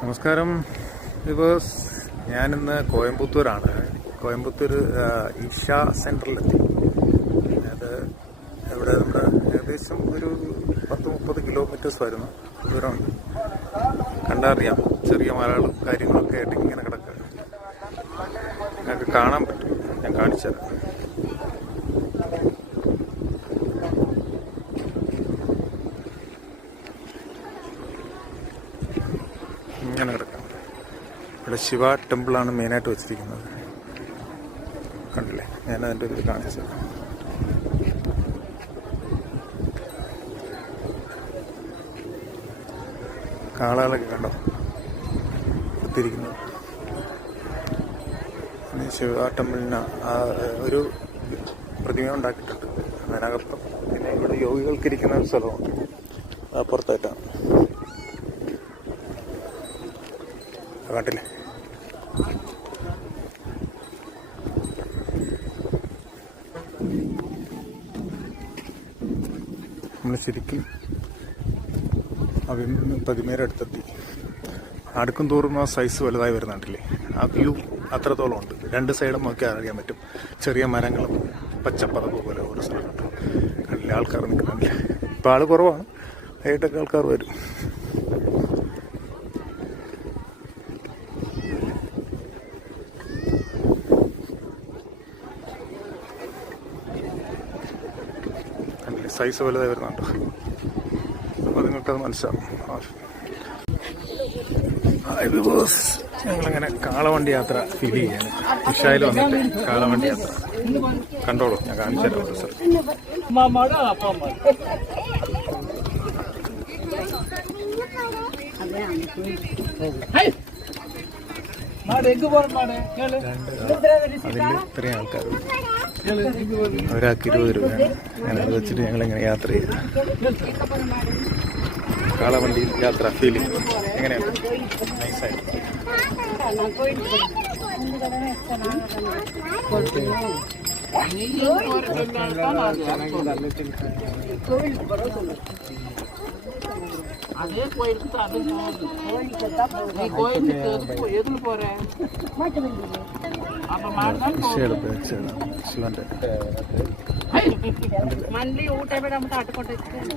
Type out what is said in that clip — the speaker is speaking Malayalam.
നമസ്കാരം വിവേഴ്സ്, ഞാനിന്ന് കോയമ്പത്തൂരാണ്. കോയമ്പത്തൂർ ഈഷ സെൻറ്ററിലെത്തി. അത് ഇവിടെ നമ്മുടെ ഏകദേശം ഒരു 10-30 കിലോമീറ്റേഴ്സ് വരുന്നു ദൂരമുണ്ട്. കണ്ടറിയാം, ചെറിയ മലകളും കാര്യങ്ങളൊക്കെ ആയിട്ട് ഇങ്ങനെ കിടക്കുക. നിങ്ങൾക്ക് കാണാൻ പറ്റും, ഞാൻ കാണിച്ചു തരാം. ഇങ്ങനെ കിടക്കാം. ഇവിടെ ശിവ ടെമ്പിളാണ് മെയിനായിട്ട് വെച്ചിരിക്കുന്നത്. കണ്ടില്ലേ, ഞാൻ അതിൻ്റെ ഒരു കാണിച്ചു തരാം. കാളകളൊക്കെ കണ്ടോ ഒത്തിരിക്കുന്നത്. ശിവ ടെമ്പിളിന് ഒരു പ്രതിമ ഉണ്ടാക്കിയിട്ടുണ്ട് അതിനകത്ത്. പിന്നെ ഇവിടെ യോഗികൾക്ക് ഇരിക്കുന്ന ഒരു സ്ഥലമുണ്ട്, അപ്പുറത്തായിട്ടാണ്. കണ്ടില്ലേ, നമ്മൾ ശരിക്കും പ്രതിമയുടെ അടുത്തെത്തി. അടുക്കും തോറും ആ സൈസ് വലുതായി വരുന്നുണ്ടല്ലേ. ആ വ്യൂ അത്രത്തോളം ഉണ്ട്. രണ്ട് സൈഡും നോക്കി അറിയാൻ പറ്റും. ചെറിയ മരങ്ങളും പച്ചപ്പറമ്പ് പോലെ ഓരോ സ്ഥലമുണ്ട്. കണ്ടില്ലേ, ആൾക്കാർ നിൽക്കുന്നുണ്ട്. ഇപ്പം ആൾ കുറവാണ്, ആയിട്ടൊക്കെ ആൾക്കാർ വരും. സൈസ് വലുതായി വരുന്നുണ്ട്. അപ്പോൾ നിങ്ങൾക്കത് മനസ്സിലാവും. ഞങ്ങളിങ്ങനെ കാളവണ്ടി യാത്ര ഫീൽ ചെയ്യാണ്. ഇഷായിൽ വന്നിട്ട് കാളവണ്ടി യാത്ര കണ്ടോളൂ, ഞാൻ കാണിച്ചു തരാം. ഒരു സ്ഥലം അതിൽ ഇത്രയും ആൾക്കാർ, ഒരാൾക്ക് 20 രൂപയാണ്. അങ്ങനെ അത് വെച്ചിട്ട് ഞങ്ങളിങ്ങനെ യാത്ര ചെയ്തു. കാളവണ്ടിയിൽ യാത്ര ഫീലിംഗ് എങ്ങനെയാണ്? നൈസായിട്ട്. அதே கோயிலுக்கு அது போகுது. கோயிலுக்கு எதுல போற? ಶಿವಂತ ಮನ್ಲಿ ಊಟ ಬೇಡ ಅಂತ ಆಟ್ಕೊಂಡಿರ್ತೀನಿ.